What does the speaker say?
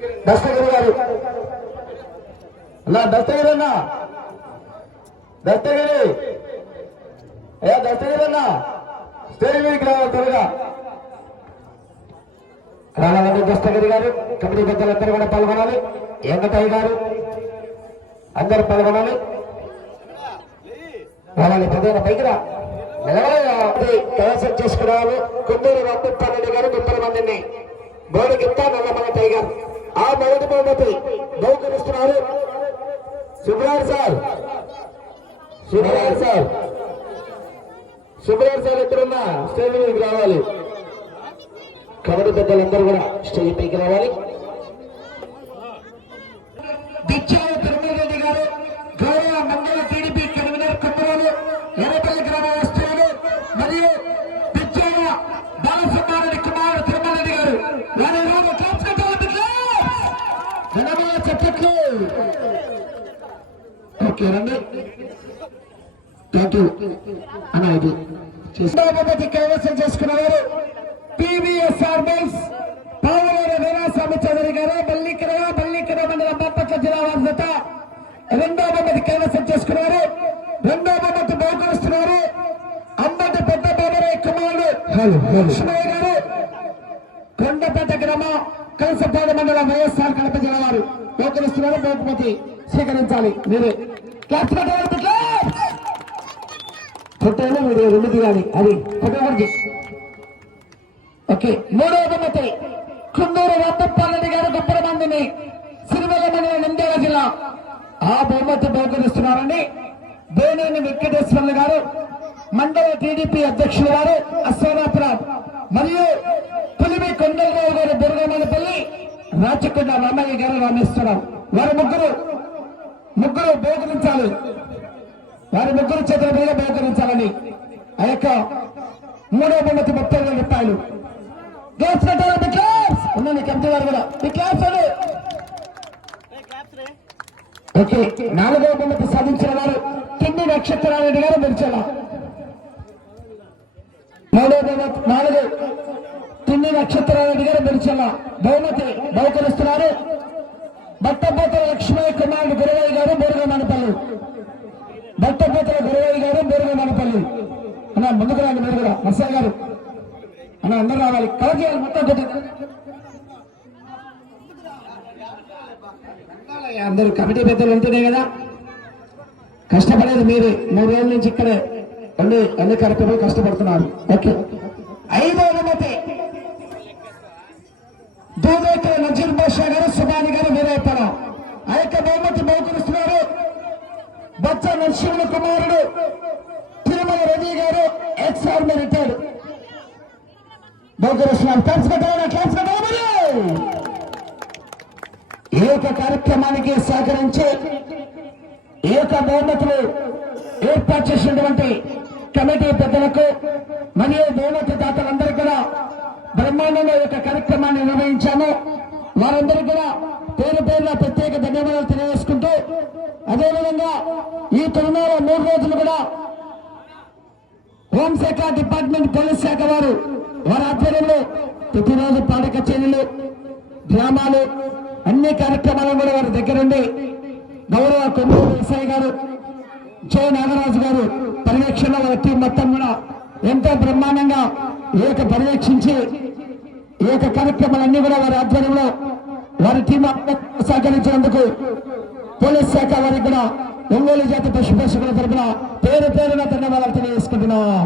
దస్తగిరి గారు. అన్నా దస్తగిరి అన్న. దస్తగిరి. ఏ దస్తగిరి అన్న. స్టేజ్ మీదకి రావాలి త్వరగా. రావాలంటే దస్తగిరి గారు కమిటీ పెద్దలందరూ కూడా పాల్గొనాలి. వెంకటయ్య గారు అందరు పాల్గొనాలి. రావాలి ప్రధాన పైకి రా. నిలబడి కైవసం చేసుకురావాలి కుందూరు వెంకటరెడ్డి గారు ముప్పై మందిని. బోడి గిత్తా నల్లమల టైగర్. ఆ మొదటి బహుమతి బహుకరిస్తున్నారు. Subrar sir. Subrar sir. Subrar sir ఎక్కడున్నా? స్టేజ్ మీదకి రావాలి. కబడ్డీ పెద్దలందరూ కూడా స్టేజ్ పైకి రావాలి బిచ్చాల తిరుమలరెడ్డి గారు గౌరవ మండల టీడీపీ కన్వీనర్ కొత్తవారు ఎర్రపల్లి గ్రామ వస్తువులు మరియు బిచ్చాల బాలసుబ్బారెడ్డి కుమారుడు తిరుమలరెడ్డి గారు వారి రోజు క్లాప్స్ కట్టాలి వెనకాల చప్పట్లు ఓకే రండి. థ్యాంక్ యూ అన్న ఇది బహుమతి కైవసం చేసుకున్నవారు పివిఎస్ఆర్ బెల్స్ పావులూరు వీరాస్వామి చౌదరి గారు బల్లికర బల్లికర మండలం బాపట్ల జిల్లా వారి జత రెండో బహుమతి కైవసం చేసుకున్నారు. రెండో బహుమతి బహుకరిస్తున్నారు అంబటి పెద్ద బాబరాయ్ కుమారుడు లక్ష్మయ్య గారు. కొండపేట గ్రామం కలసపాడు మండలం వైఎస్ఆర్ కడప జిల్లా వారు. బహుకరిస్తున్నారు బహుమతి స్వీకరించాలి. మీరే క్లాస్ పెట్టవాలి క్లాస్ మీరు రెండు తీయాలి అది ఫోటో ఓకే మూడవ బహుమతి. కుందూరు రామప్పారెడ్డి గారు గొప్పల మందిని సిరివెల్ల మండలం నంద్యాల జిల్లా. ఆ బహుమతి బహుకరిస్తున్నారని దేనేని వెంకటేశ్వర్లు గారు మండల టీడీపీ అధ్యక్షులు గారు అశ్వనాథరావు. మరియు పులిమి కొండలరావు గారు బుర్గమనపల్లి రాచకొండ రామయ్య గారు రమిస్తున్నాం వారి ముగ్గురు ముగ్గురు బహుకరించాలి. వారి ముగ్గురు చేతుల మీద బహుకరించాలని. ఆ యొక్క మూడో బహుమతి ముప్పై వేల రూపాయలు. క్లాప్స్ మీ క్లాప్స్ ఉన్నాను కమిటీ వారు కూడా. మీ క్లాప్స్ ఓకే నాలుగో బహుమతి సాధించిన వారు కింది నక్షత్రారెడ్డి గారు మిర్చాల మూడో బహుమతి నాలుగు. కింది నక్షత్రారెడ్డి గారు మిర్చాల బహుమతి బహుకరిస్తున్నారు. భట్టపోతల లక్ష్మయ్య కుమారుడు గురవయ్య గారు బోరుగమనపల్లి భట్టపోతల గురవయ్య గారు బోరుగమనపల్లి అన్న ముందుకు రాండి మీరు కూడా. నర్సయ్య గారు. అన్న అందరూ రావాలి. కవర్ చేయాలి మొత్తం కొద్ది. అందరూ కమిటీ పెద్దలు ఉంటేనే కదా. కష్టపడేది మీరే. మూడేళ్ళ నుంచి ఇక్కడే అన్ని అన్ని కార్యక్రమాలు కష్టపడుతున్నారు. ఓకే. ఐదో అనుమతి. దూదైతే నజీర్ బాషా గారు సుబాని గారు వీరవుతారు ఆ యొక్క బహుమతి బహుకరిస్తున్నారు. బచ్చ నరసింహ కుమారుడు తిరుమల రవి గారు ఎక్స్ ఆర్మీ రిటైర్డ్. బహుకరిస్తున్నారు. క్లాప్స్ కట్టాలి క్లాప్స్ కట్టాలి ఈ యొక్క కార్యక్రమానికి సహకరించి ఈ యొక్క బహుమతులు ఏర్పాటు చేసినటువంటి కమిటీ పెద్దలకు మరియు బహుమతి దాత నిర్మాణంలో యొక్క కార్యక్రమాన్ని నిర్వహించాము. వారందరికీ కూడా పేరు పేరున ప్రత్యేక ధన్యవాదాలు తెలియజేసుకుంటూ అదేవిధంగా ఈ తొలిమేర మూడు రోజులు కూడా హోంశాఖ డిపార్ట్మెంట్ పోలీస్ శాఖ వారు వారి ఆధ్వర్యంలో ప్రతిరోజు పాట కచేరీలు గ్రామాలు అన్ని కార్యక్రమాలను కూడా వారి దగ్గరుండి గౌరవ కొమ్మూరు వ్యవసాయ గారు జయ నాగరాజు గారు పర్యవేక్షణలో వారి టీం మొత్తం కూడా ఎంతో బ్రహ్మాండంగా ఈ యొక్క పర్యవేక్షించి ఈ యొక్క కార్యక్రమాలన్నీ కూడా వారి ఆధ్వర్యంలో వారి టీం సహకరించినందుకు పోలీస్ శాఖ వారికి కూడా ఒంగోలు జాతి పశు పోషకుల తరపున పేరు పేరున ధన్యవాదాలు తెలియజేసుకుంటున్నాం.